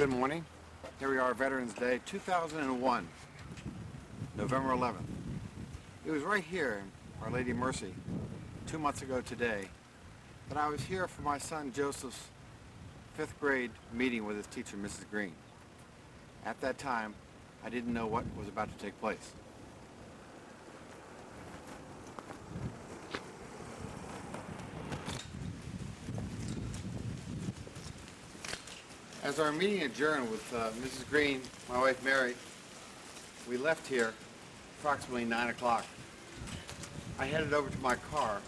Good morning. Here we are, Veterans Day 2001, November 11th. It was right here in Our Lady of Mercy 2 months ago today that I was here for my son Joseph's 5th grade meeting with his teacher, Mrs. Green. At that time, I didn't know what was about to take place. As our meeting adjourned with Mrs. Green, my wife Mary, we left here approximately 9 o'clock. I headed over to my car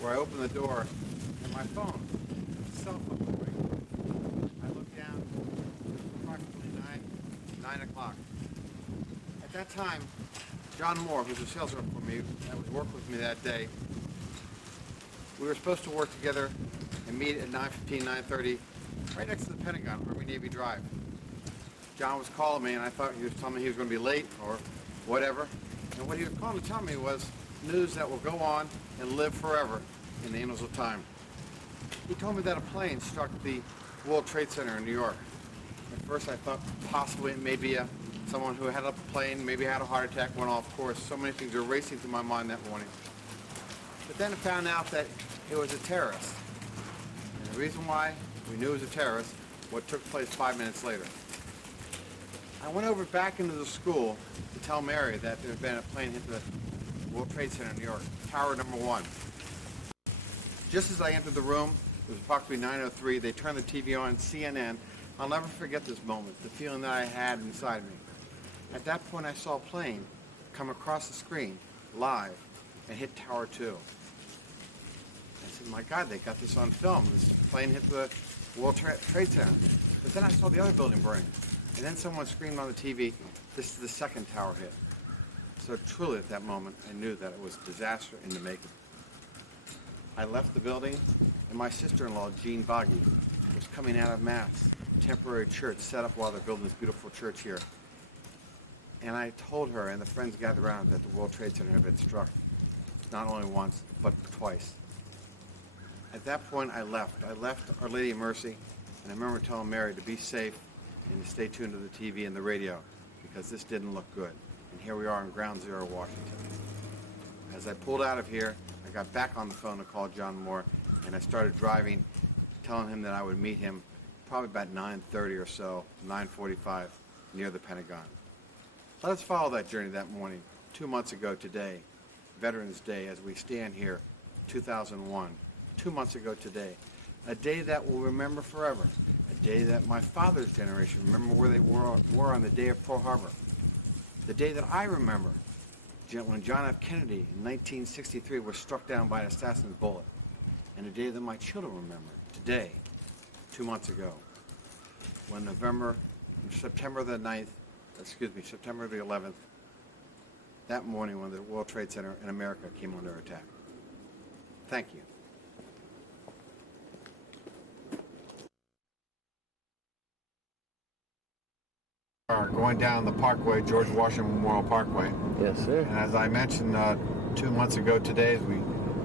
where I opened the door and my phone, cell phone was ringing. I looked down, approximately 9 o'clock. At that time, John Moore, who's a sales rep for me, that was working with me that day, we were supposed to work together and meet at 9:15, 9:30, right next to the Pentagon, Army Navy Drive. John was calling me and I thought he was telling me he was going to be late or whatever. And what he was calling to tell me was news that will go on and live forever in the annals of time. He told me that a plane struck the World Trade Center in New York. At first I thought possibly it may be someone who had a plane, maybe had a heart attack, went off course. So many things were racing through my mind that morning. But then I found out that it was a terrorist. And the reason why we knew it was a terrorist, what took place 5 minutes later. I went over back into the school to tell Mary that there had been a plane hit the World Trade Center in New York, Tower number 1. Just as I entered the room, it was approximately 9:03, they turned the TV on, CNN. I'll never forget this moment, the feeling that I had inside me. At that point I saw a plane come across the screen, live, and hit Tower 2. I said, my God, they got this on film. This plane hit the World Trade Center. But then I saw the other building burning. And then someone screamed on the TV, this is the second tower hit. So truly at that moment, I knew that it was a disaster in the making. I left the building, and my sister-in-law, Joseph Vaghi, was coming out of Mass, temporary church set up while they're building this beautiful church here. And I told her, and the friends gathered around, that the World Trade Center had been struck, not only once, but twice. At that point, I left. I left Our Lady of Mercy, and I remember telling Mary to be safe and to stay tuned to the TV and the radio, because this didn't look good. And here we are in Ground Zero, Washington. As I pulled out of here, I got back on the phone to call John Moore, and I started driving, telling him that I would meet him probably about 9:30 or so, 9:45, near the Pentagon. Let us follow that journey that morning, 2 months ago today, Veterans Day, as we stand here, 2001. 2 months ago today, a day that we'll remember forever, a day that my father's generation remember where they were on the day of Pearl Harbor, the day that I remember when John F. Kennedy in 1963 was struck down by an assassin's bullet, and a day that my children remember today, 2 months ago, when September the 11th, that morning when the World Trade Center in America came under attack. Thank you. Going down the Parkway, George Washington Memorial Parkway. Yes, sir. And as I mentioned 2 months ago today,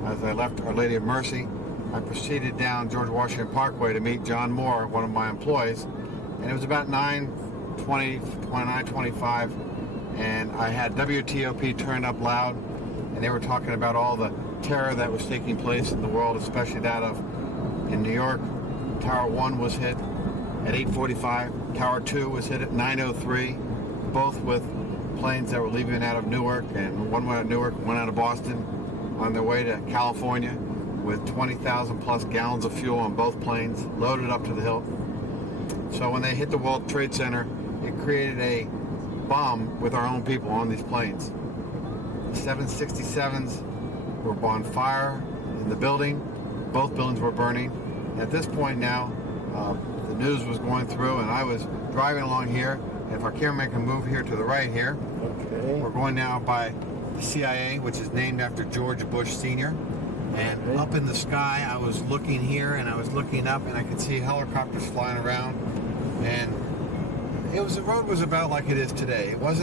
as I left Our Lady of Mercy, I proceeded down George Washington Parkway to meet John Moore, one of my employees. And it was about 9:25, and I had WTOP turned up loud, and they were talking about all the terror that was taking place in the world, especially in New York. Tower 1 was hit at 8:45. Tower 2 was hit at 9:03, both with planes that were leaving out of Newark, and one went out of Newark, one out of Boston, on their way to California with 20,000 plus gallons of fuel on both planes, loaded up to the hilt. So when they hit the World Trade Center, it created a bomb with our own people on these planes. The 767s were on fire in the building. Both buildings were burning. At this point now, the news was going through, and I was driving along here. If our cameraman can move here to the right here. Okay. We're going now by the CIA, which is named after George Bush Sr. And up in the sky, I was looking here, and I was looking up, and I could see helicopters flying around. And the road was about like it is today. It was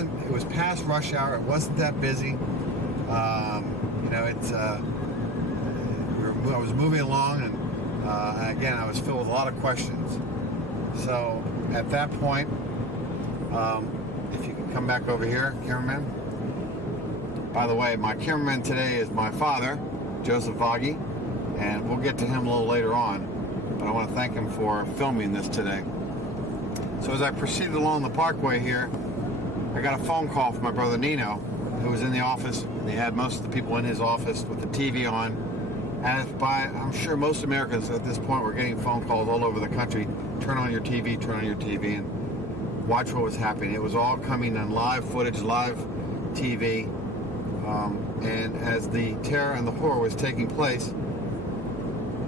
past rush hour. It wasn't that busy. I was moving along, and again, I was filled with a lot of questions. So at that point, if you can come back over here, cameraman. By the way, my cameraman today is my father, Joseph Vaghi, and we'll get to him a little later on, but I want to thank him for filming this today. So as I proceeded along the parkway here, I got a phone call from my brother Nino, who was in the office, and he had most of the people in his office with the TV on. And I'm sure most Americans at this point were getting phone calls all over the country, turn on your TV, and watch what was happening. It was all coming on live footage, live TV. And as the terror and the horror was taking place,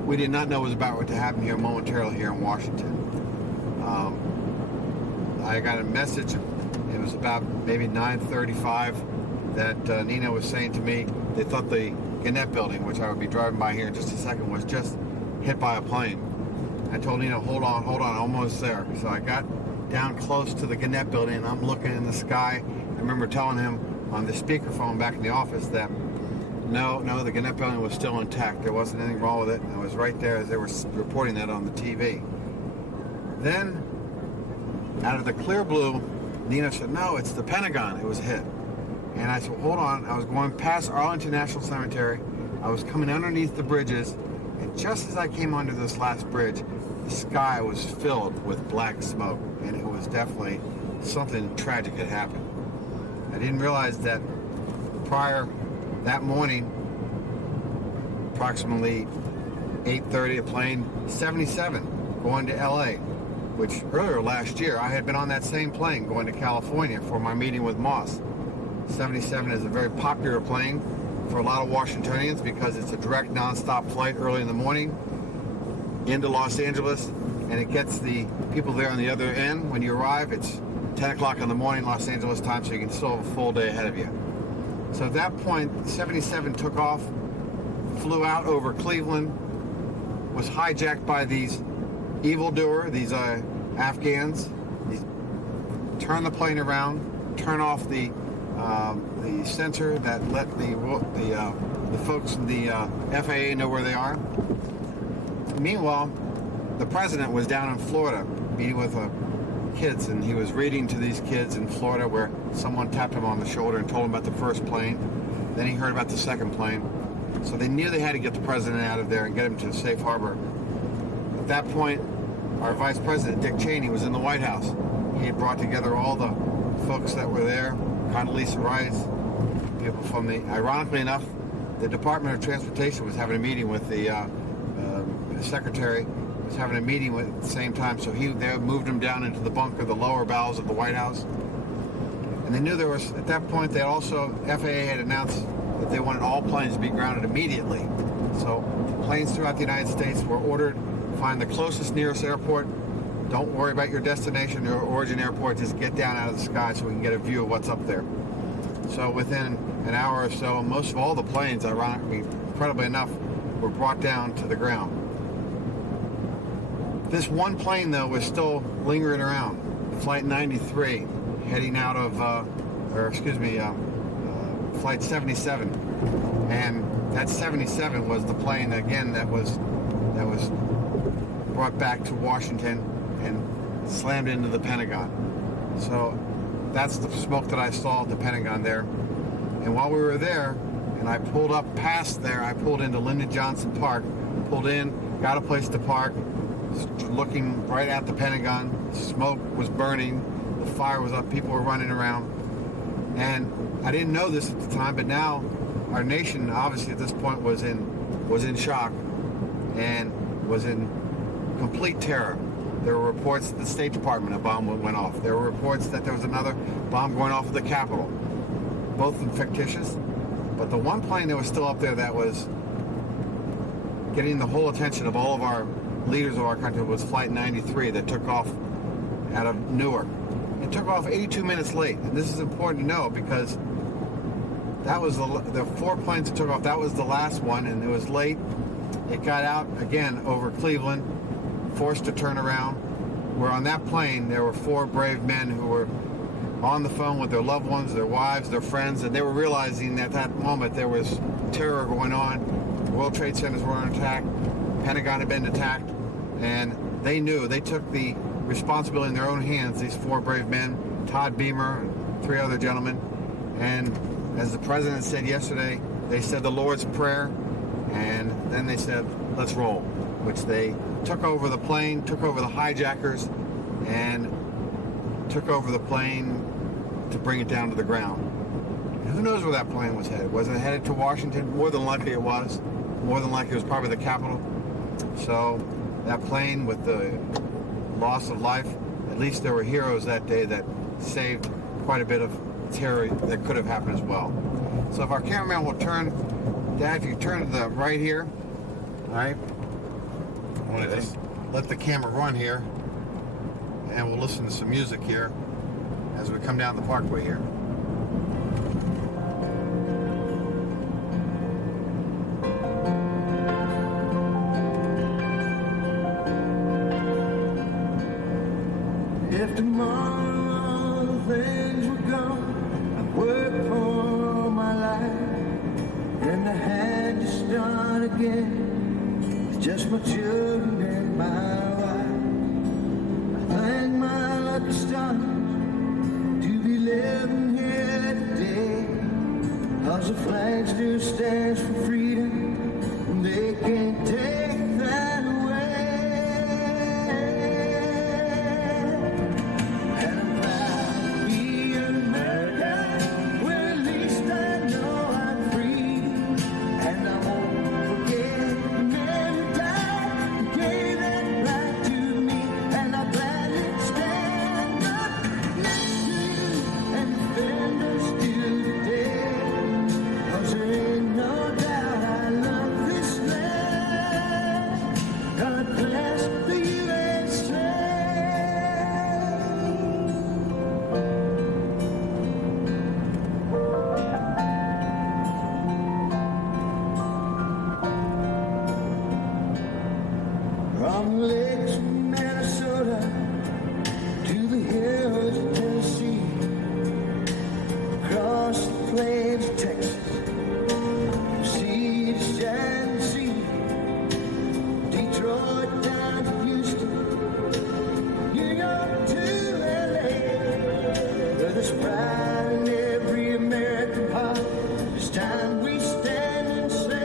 we did not know what was about to happen here momentarily here in Washington. I got a message, it was about maybe 9:35, that Nina was saying to me they thought the Gannett building, which I would be driving by here in just a second, was just hit by a plane. I told Nina, hold on, almost there. So I got down close to the Gannett building, and I'm looking in the sky. I remember telling him on the speakerphone back in the office that no, the Gannett building was still intact. There wasn't anything wrong with it. I was right there as they were reporting that on the TV. Then, out of the clear blue, Nina said, no, it's the Pentagon. It was hit. And I said, well, hold on. I was going past Arlington National Cemetery. I was coming underneath the bridges. And just as I came onto this last bridge, the sky was filled with black smoke. And it was definitely something tragic had happened. I didn't realize that prior that morning, approximately 8:30, a plane 77 going to LA, which earlier last year I had been on that same plane going to California for my meeting with Moss. 77 is a very popular plane for a lot of Washingtonians because it's a direct non-stop flight early in the morning into Los Angeles, and it gets the people there on the other end. When you arrive, it's 10 o'clock in the morning Los Angeles time, so you can still have a full day ahead of you. So at that point, 77 took off, flew out over Cleveland, was hijacked by these evildoers, these Afghans. These turned the plane around, turned off the sensor that let the folks in the FAA know where they are. Meanwhile, the president was down in Florida meeting with kids, and he was reading to these kids in Florida where someone tapped him on the shoulder and told him about the first plane. Then he heard about the second plane. So they knew they had to get the president out of there and get him to a safe harbor. At that point, our vice president, Dick Cheney, was in the White House. He had brought together all the folks that were there, Condoleezza Rice, people from ironically enough, the Department of Transportation was having a meeting with the secretary, was having a meeting with at the same time, so they moved him down into the bunker, the lower bowels of the White House. And they knew there was, at that point, FAA had announced that they wanted all planes to be grounded immediately. So planes throughout the United States were ordered to find the closest nearest airport. Don't worry about your destination, your origin airport, just get down out of the sky so we can get a view of what's up there. So within an hour or so, most of all the planes, ironically, incredibly enough, were brought down to the ground. This one plane, though, was still lingering around. Flight 93, heading out of, Flight 77. And that 77 was the plane, again, that was brought back to Washington and slammed into the Pentagon. So that's the smoke that I saw at the Pentagon there. And while we were there, and I pulled up past there, I pulled into Lyndon Johnson Park, pulled in, got a place to park, looking right at the Pentagon. Smoke was burning, the fire was up, people were running around. And I didn't know this at the time, but now our nation, obviously at this point, was in shock and was in complete terror. There were reports that the State Department, a bomb went off. There were reports that there was another bomb going off at the Capitol. Both of them fictitious. But the one plane that was still up there that was getting the whole attention of all of our leaders of our country was Flight 93 that took off out of Newark. It took off 82 minutes late. And this is important to know because that was the 4 planes that took off. That was the last one, and it was late. It got out, again, over Cleveland, forced to turn around. Where on that plane, there were 4 brave men who were on the phone with their loved ones, their wives, their friends, and they were realizing at that moment there was terror going on. World Trade Centers were under attack. Pentagon had been attacked, and they knew. They took the responsibility in their own hands, these 4 brave men, Todd Beamer and 3 other gentlemen. And as the president said yesterday, they said the Lord's Prayer, and then they said, let's roll, which they took over the plane, took over the hijackers, and took over the plane to bring it down to the ground. And who knows where that plane was headed? Was it headed to Washington? More than likely it was. More than likely it was probably the capital. So that plane, with the loss of life, at least there were heroes that day that saved quite a bit of terror that could have happened as well. So if our cameraman will turn, Dad, if you turn to the right here, all right? I want to just let the camera run here, and we'll listen to some music here as we come down the parkway here. If tomorrow things were gone, I've worked for my life, and I had to start again with just my children and my wife. I thank my lucky stars to be living here today, 'cause the flag still stands for freedom, and they can't take that away. From the lakes of Minnesota to the hills of Tennessee, across the plains of Texas, from sea to shining sea, Detroit down to Houston, New York to LA, where there's pride in every American heart. It's time we stand and say,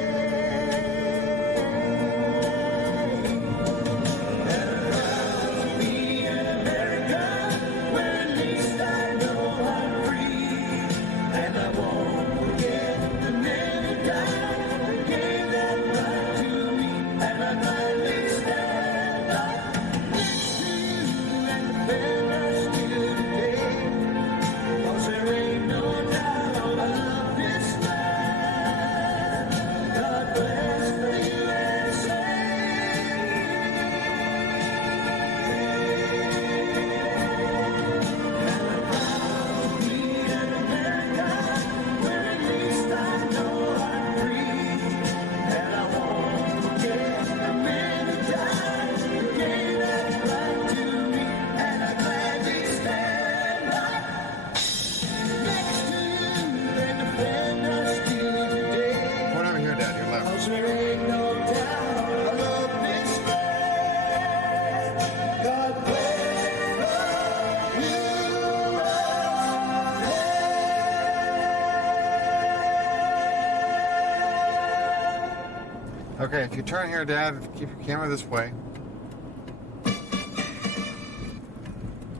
Okay, if you turn here, Dad, keep your camera this way.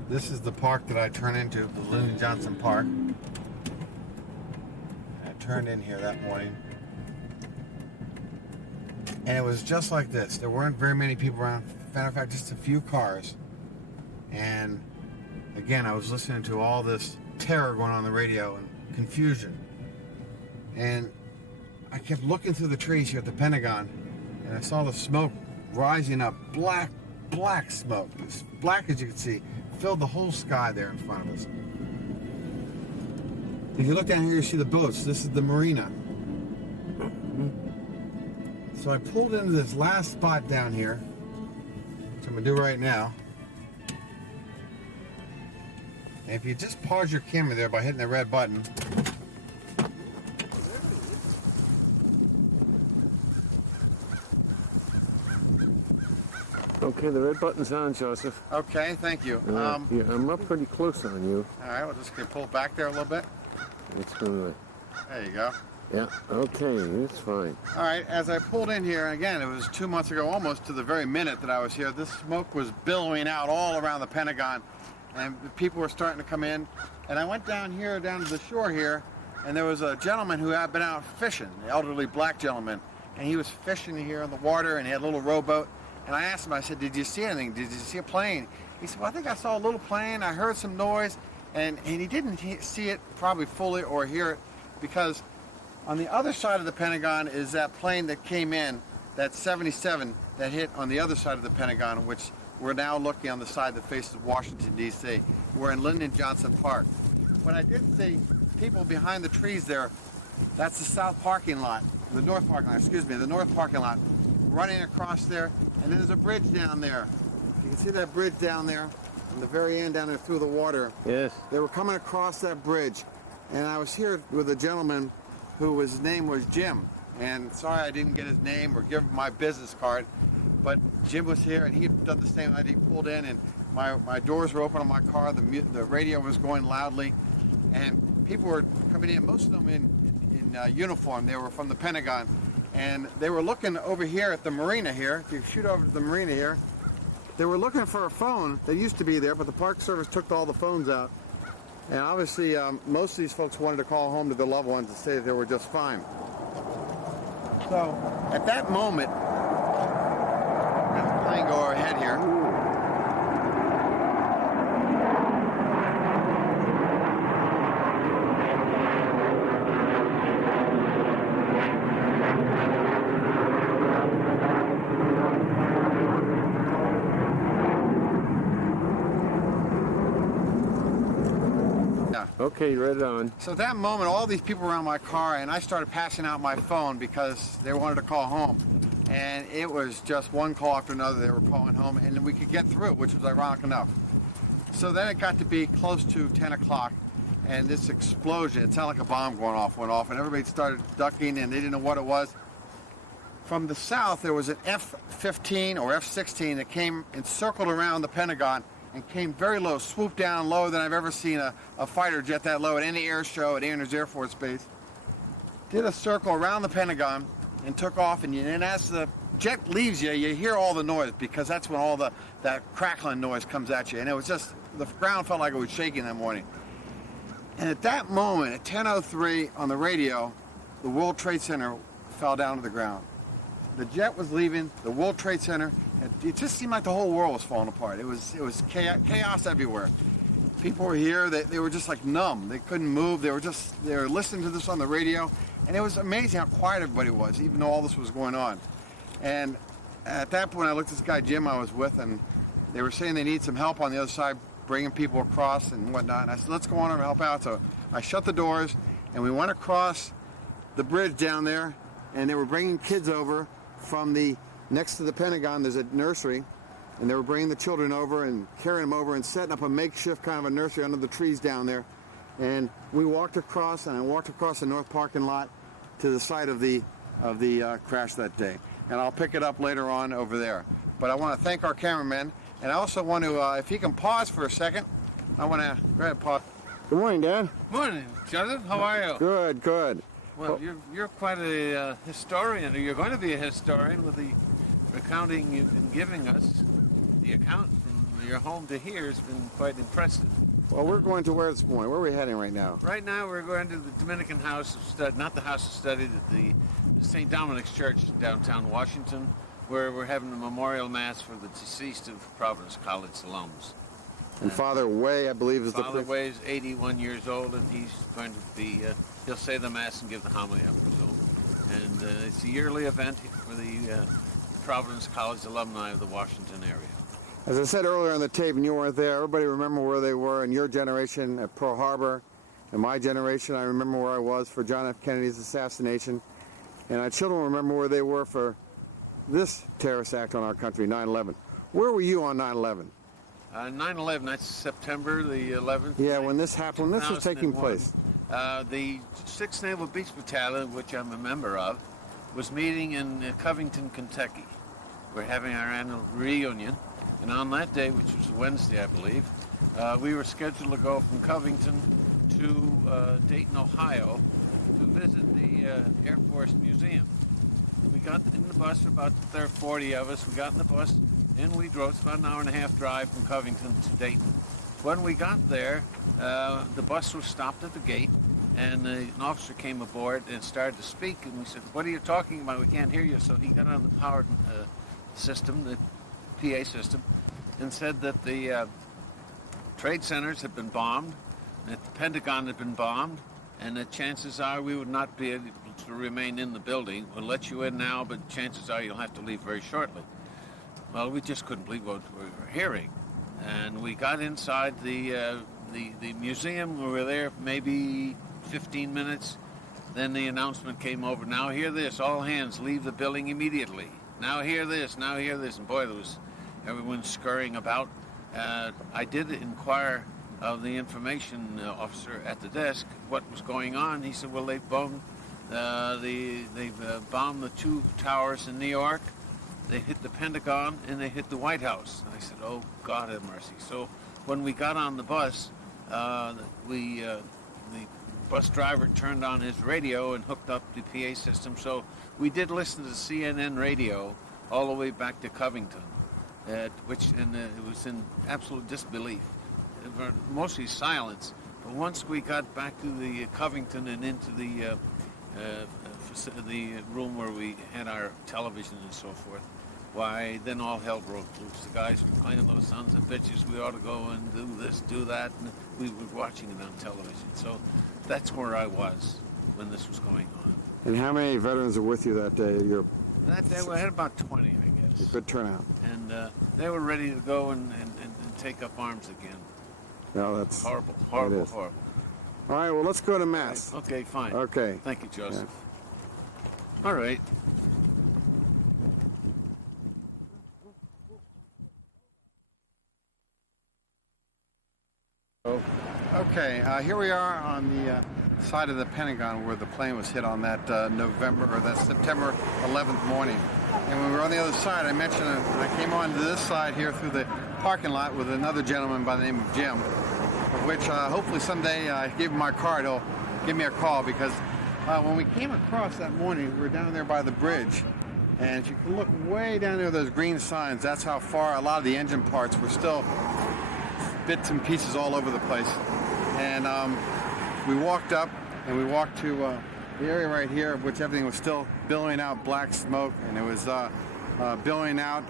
This is the park that I turn into, the Lyndon Johnson Park. I turned in here that morning, and it was just like this. There weren't very many people around. Matter of fact, just a few cars. And again, I was listening to all this terror going on the radio and confusion. And I kept looking through the trees here at the Pentagon, and I saw the smoke rising up, black smoke, as black as you could see, filled the whole sky there in front of us. If you look down here, you see the boats. This is the marina. So I pulled into this last spot down here, which I'm going to do right now. And if you just pause your camera there by hitting the red button, Okay, the red button's on, Joseph. Okay, thank you. Yeah, I'm up pretty close on you. All right, we'll just pull back there a little bit. It's gonna. There you go. Yeah. Okay, it's fine. All right, as I pulled in here, again, it was 2 months ago, almost to the very minute that I was here, this smoke was billowing out all around the Pentagon, and people were starting to come in. And I went down here, down to the shore here, and there was a gentleman who had been out fishing, an elderly black gentleman, and he was fishing here in the water, and he had a little rowboat. And I asked him, I said, did you see anything? Did you see a plane? He said, well, I think I saw a little plane. I heard some noise, and he didn't see it probably fully or hear it, because on the other side of the Pentagon is that plane that came in, that 77 that hit on the other side of the Pentagon, which we're now looking on the side that faces Washington, D.C. We're in Lyndon Johnson Park. But I did see people behind the trees there. That's the south parking lot, the north parking lot, excuse me, the north parking lot, running across there. And then there's a bridge down there. You can see that bridge down there, on the very end down there through the water. Yes. They were coming across that bridge. And I was here with a gentleman his name was Jim. And sorry I didn't get his name or give him my business card. But Jim was here, and he had done the same night. He pulled in, and my doors were open on my car. The radio was going loudly, and people were coming in, most of them in uniform. They were from the Pentagon, and they were looking over here at the marina here. If you shoot over to the marina here, they were looking for a phone that used to be there, but the Park Service took all the phones out. And obviously, most of these folks wanted to call home to their loved ones and say that they were just fine. So, at that moment, the plane go overhead here. Okay, right on. So at that moment, all these people were around my car, and I started passing out my phone because they wanted to call home. And it was just one call after another. They were calling home, and then we could get through, which was ironic enough. So then it got to be close to 10 o'clock, and this explosion, it sounded like a bomb went off, and everybody started ducking, and they didn't know what it was. From the south, there was an F-15 or F-16 that came and circled around the Pentagon and came very low, swooped down lower than I've ever seen a fighter jet that low at any air show at Andrews Air Force Base. Did a circle around the Pentagon and took off, and as the jet leaves you, you hear all the noise, because that's when all that crackling noise comes at you. And it was just, the ground felt like it was shaking that morning. And at that moment, at 10:03 on the radio, the World Trade Center fell down to the ground. The jet was leaving, the World Trade Center, it just seemed like the whole world was falling apart. It was chaos everywhere. People were here, they were just like numb. They couldn't move, they were listening to this on the radio, and it was amazing how quiet everybody was, even though all this was going on. And at that point, I looked at this guy, Jim, I was with, and they were saying they need some help on the other side, bringing people across and whatnot. And I said, let's go on over and help out. So I shut the doors, and we went across the bridge down there, and they were bringing kids over from next to the Pentagon. There's a nursery, and they were bringing the children over and carrying them over and setting up a makeshift kind of a nursery under the trees down there. And we walked across, and I walked across the north parking lot to the site of the crash that day. And I'll pick it up later on over there. But I want to thank our cameraman, and I also want to, if he can pause for a second, I want to go ahead, pause. Good morning, Dad. Morning, Joseph. How are you? Good, good. Well, you're quite a historian, or you're going to be a historian with the recounting you've been giving us. The account from your home to here has been quite impressive. Well, we're going to where this morning? Where are we heading right now? Right now, we're going to the Dominican House of Study, not the House of Study, the St. Dominic's Church in downtown Washington, where we're having a memorial mass for the deceased of Providence College alums. And Father Way, I believe, is Father Way is 81 years old, and he's going to be, he'll say the mass and give the homily, I presume. And it's a yearly event for the Providence College alumni of the Washington area. As I said earlier on the tape, and you weren't there, everybody remember where they were in your generation at Pearl Harbor. In my generation, I remember where I was for John F. Kennedy's assassination. And our children remember where they were for this terrorist act on our country, 9/11. Where were you on 9/11? 9/11, that's September the 11th. Yeah, when this happened, when this was taking place. The 6th Naval Beach Battalion, which I'm a member of, was meeting in Covington, Kentucky. we're having our annual reunion. And on that day, which was Wednesday, I believe, we were scheduled to go from Covington to Dayton, Ohio, to visit the Air Force Museum. We got in the bus, there were 40 of us. We got in the bus and we drove. It's about an hour and a half drive from Covington to Dayton. When we got there, the bus was stopped at the gate, and an officer came aboard and started to speak. And we said, "What are you talking about? We can't hear you." So he got on the power system, the PA system, and said that the trade centers had been bombed, that the Pentagon had been bombed, and that chances are we would not be able to remain in the building. We'll let you in now, but chances are you'll have to leave very shortly. Well, we just couldn't believe what we were hearing. And we got inside the museum. We were there maybe 15 minutes. Then the announcement came over. "Now hear this, all hands leave the building immediately. Now hear this, now hear this." And boy, there was everyone scurrying about. I did inquire of the information officer at the desk what was going on. He said, "Well, they've bombed bombed the two towers in New York. They hit the Pentagon and they hit the White House." And I said, "Oh, God have mercy." So when we got on the bus, the bus driver turned on his radio and hooked up the PA system. So we did listen to CNN radio all the way back to Covington, it was in absolute disbelief, mostly silence. But once we got back to the Covington and into the room where we had our television and so forth, why, then all hell broke loose. The guys were playing those sons of bitches. We ought to go and do this, do that. And we were watching it on television. So that's where I was when this was going on. And how many veterans were with you that day? That day we had about 20, I guess. Good turnout. And they were ready to go and take up arms again. Well, that's horrible. All right, well, let's go to Mass. Okay, fine. Okay. Thank you, Joseph. Yeah. All right. Okay, here we are on the side of the Pentagon where the plane was hit on that September 11th morning. And when we were on the other side, I mentioned I came on to this side here through the parking lot with another gentleman by the name of Jim, of which hopefully someday I gave him my card. He'll give me a call, because when we came across that morning, we were down there by the bridge. And you can look way down there, those green signs. That's how far a lot of the engine parts were still bits and pieces all over the place. And we walked up and we walked to the area right here, of which everything was still billowing out black smoke, and it was billowing out,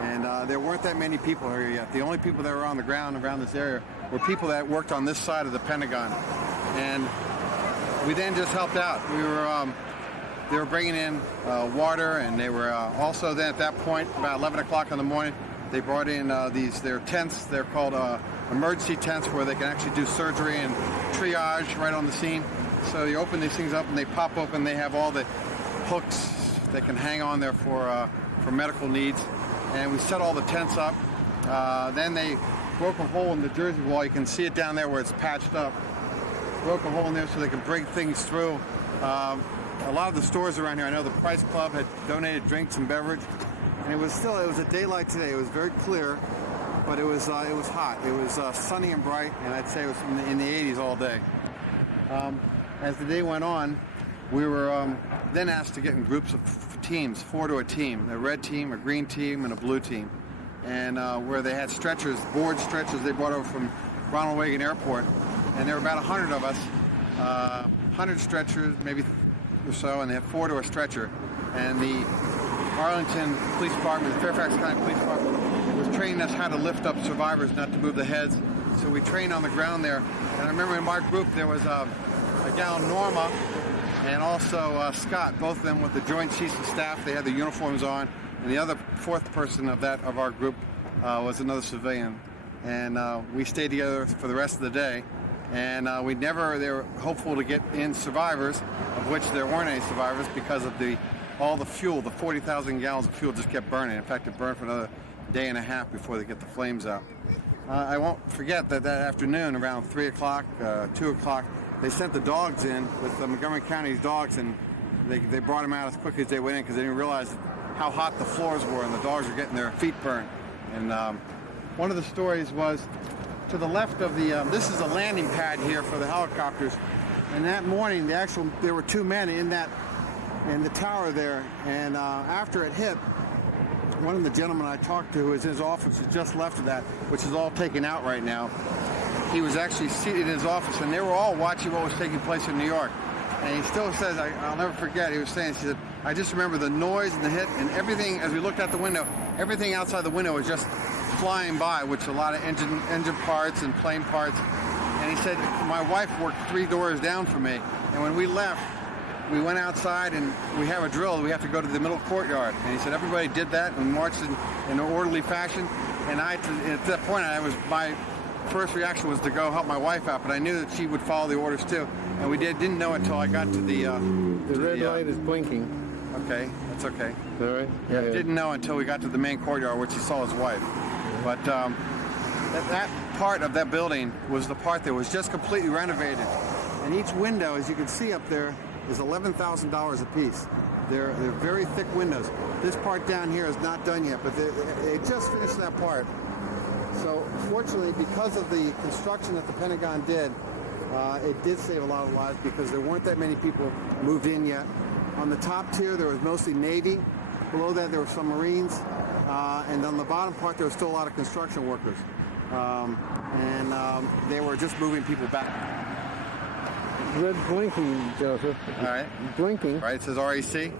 and there weren't that many people here yet. The only people that were on the ground around this area were people that worked on this side of the Pentagon. And we then just helped out. They were bringing in water, and they were also then at that point, about 11 o'clock in the morning, they brought in their tents. They're called emergency tents, where they can actually do surgery and triage right on the scene. So you open these things up and they pop open. They have all the hooks they can hang on there for medical needs. And we set all the tents up. Then they broke a hole in the Jersey wall. You can see it down there where it's patched up. Broke a hole in there so they can bring things through. A lot of the stores around here, I know the Price Club had donated drinks and beverage. And it was a day like today. It was very clear, but it was hot. It was sunny and bright, and I'd say it was in the 80s all day. As the day went on, we were then asked to get in groups of teams, 4 to a team, a red team, a green team, and a blue team. And where they had stretchers, board stretchers they brought over from Ronald Reagan Airport. And there were about 100 of us, 100 stretchers, maybe or so, and they had 4 to a stretcher. And the Arlington Police Department, the Fairfax County Police Department, was training us how to lift up survivors, not to move the heads. So we trained on the ground there. And I remember in my group there was a gal, Norma, and also Scott, both of them with the Joint Chiefs of Staff. They had the uniforms on. And the other fourth person of our group was another civilian. And we stayed together for the rest of the day. And they were hopeful to get in survivors, of which there weren't any survivors because of all the fuel. The 40,000 gallons of fuel just kept burning. In fact, it burned for another day and a half before they get the flames out. I won't forget that afternoon, around 3 o'clock, 2 o'clock, they sent the dogs in with the Montgomery County's dogs, and they brought them out as quickly as they went in, because they didn't realize how hot the floors were, and the dogs were getting their feet burnt. And one of the stories was to the left of the, this is a landing pad here for the helicopters. And that morning, there were two men in the tower there. And after it hit, one of the gentlemen I talked to, who was in his office, had just left of that, which is all taken out right now. He was actually seated in his office, and they were all watching what was taking place in New York. And he still says, I'll never forget, he was saying, he said, I just remember the noise and the hit and everything, as we looked out the window, everything outside the window was just flying by, which a lot of engine parts and plane parts. And he said, my wife worked 3 doors down from me, and when we left, we went outside and we have a drill. We have to go to the middle courtyard. And he said everybody did that and marched in an orderly fashion. And at that point, my first reaction was to go help my wife out, but I knew that she would follow the orders too. And we didn't know until I got to the... The red light is blinking. Okay, that's okay. All right? Yeah, didn't know until we got to the main courtyard, which he saw his wife. But that part of that building was the part that was just completely renovated. And each window, as you can see up there, is $11,000 a piece. They're very thick windows. This part down here is not done yet, but they just finished that part. So fortunately, because of the construction that the Pentagon did, it did save a lot of lives because there weren't that many people moved in yet. On the top tier, there was mostly Navy. Below that, there were some Marines. And on the bottom part, there was still a lot of construction workers. They were just moving people back. Red blinking, Joseph. All right. Blinking. All right, it says REC.